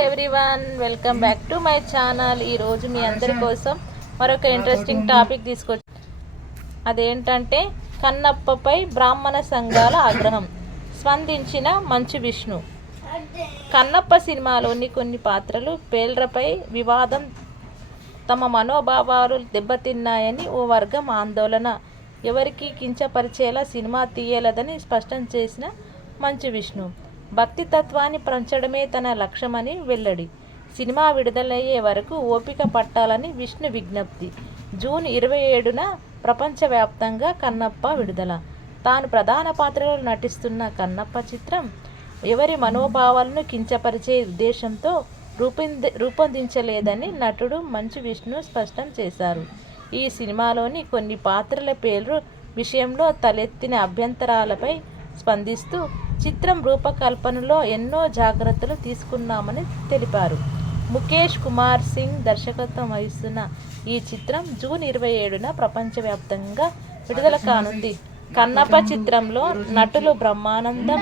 Everyone, welcome back to my channel. ఈరోజు మీ అందరి కోసం మరొక ఇంట్రెస్టింగ్ టాపిక్ తీసుకొచ్చి, అదేంటంటే కన్నప్పపై బ్రాహ్మణ సంఘాల ఆగ్రహం. స్పందించిన మంచు విష్ణు. కన్నప్ప సినిమాలోని కొన్ని పాత్రలు పేర్లపై వివాదం, తమ మనోభావాలు దెబ్బతిన్నాయని ఓ వర్గం ఆందోళన. ఎవరికి కించపరిచేలా సినిమా తీయలేదని స్పష్టం చేసిన మంచు విష్ణు, భక్తి తత్వాన్ని పంచడమే తన లక్ష్యమని వెల్లడి. సినిమా విడుదలయ్యే వరకు ఓపిక పట్టాలని విష్ణు విజ్ఞప్తి. జూన్ 27న ప్రపంచవ్యాప్తంగా కన్నప్ప విడుదల. తాను ప్రధాన పాత్రలో నటిస్తున్న కన్నప్ప చిత్రం ఎవరి మనోభావాలను కించపరిచే ఉద్దేశంతో రూపొందించలేదని నటుడు మంచు విష్ణు స్పష్టం చేశారు. ఈ సినిమాలోని కొన్ని పాత్రల పేర్లు విషయంలో తలెత్తిన అభ్యంతరాలపై స్పందిస్తూ చిత్రం రూపకల్పనలో ఎన్నో జాగ్రత్తలు తీసుకున్నామని తెలిపారు. ముఖేష్ కుమార్ సింగ్ దర్శకత్వం వహిస్తున్న ఈ చిత్రం జూన్ 27న ప్రపంచవ్యాప్తంగా విడుదల కానుంది. కన్నప్ప చిత్రంలో నటులు బ్రహ్మానందం,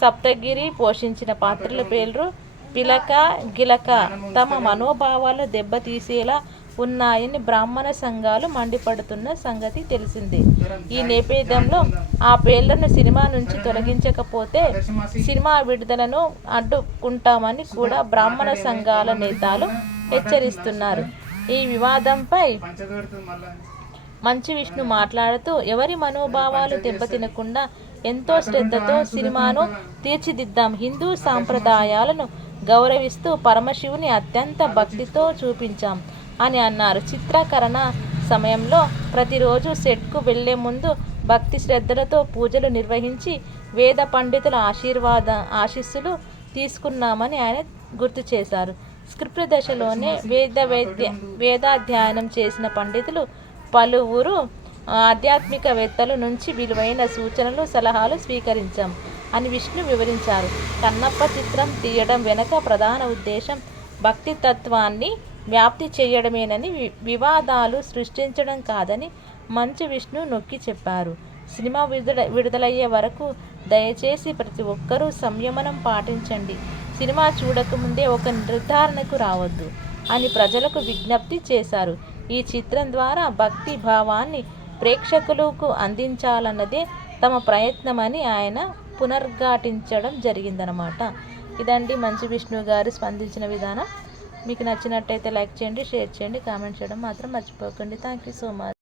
సప్తగిరి పోషించిన పాత్రల పేర్లు పిలక, గిలక తమ మనోభావాలు దెబ్బతీసేలా ఉన్నాయని బ్రాహ్మణ సంఘాలు మండిపడుతున్న సంగతి తెలిసిందే. ఈ నేపథ్యంలో ఆ పేర్లను సినిమా నుంచి తొలగించకపోతే సినిమా విడుదలను అడ్డుకుంటామని కూడా బ్రాహ్మణ సంఘాల నేతలు హెచ్చరిస్తున్నారు. ఈ వివాదంపై మంచు విష్ణు మాట్లాడుతూ, ఎవరి మనోభావాలు దెబ్బతినకుండా ఎంతో శ్రద్ధతో సినిమాను తీర్చిదిద్దాం. హిందూ సాంప్రదాయాలను గౌరవిస్తూ పరమశివుని అత్యంత భక్తితో చూపించాం అని అన్నారు. చిత్రీకరణ సమయంలో ప్రతిరోజు సెట్కు వెళ్లే ముందు భక్తి శ్రద్ధలతో పూజలు నిర్వహించి వేద పండితుల ఆశీస్సులు తీసుకున్నామని ఆయన గుర్తు చేశారు. స్క్రిప్ట్ దశలోనే వేదాధ్యయనం చేసిన పండితులు, పలువురు ఆధ్యాత్మికవేత్తల నుంచి విలువైన సూచనలు, సలహాలు స్వీకరించాం అని విష్ణు వివరించారు. కన్నప్ప చిత్రం తీయడం వెనుక ప్రధాన ఉద్దేశం భక్తి తత్వాన్ని వ్యాప్తి చేయడమేనని, వివాదాలు సృష్టించడం కాదని మంచు విష్ణు నొక్కి చెప్పారు. సినిమా విడుదలయ్యే వరకు దయచేసి ప్రతి ఒక్కరూ సంయమనం పాటించండి. సినిమా చూడకముందే ఒక నిర్ధారణకు రావద్దు అని ప్రజలకు విజ్ఞప్తి చేశారు. ఈ చిత్రం ద్వారా భక్తి భావాన్ని ప్రేక్షకులకు అందించాలన్నదే తమ ప్రయత్నమని ఆయన పునర్ఘాటించడం జరిగిందనమాట. ఇదండి మంచు విష్ణు గారు స్పందించిన విధానం. మీకు నచ్చినట్టయితే లైక్ చేయండి, షేర్ చేయండి, కామెంట్ చేయడం మాత్రం మర్చిపోకండి. Thank you so much.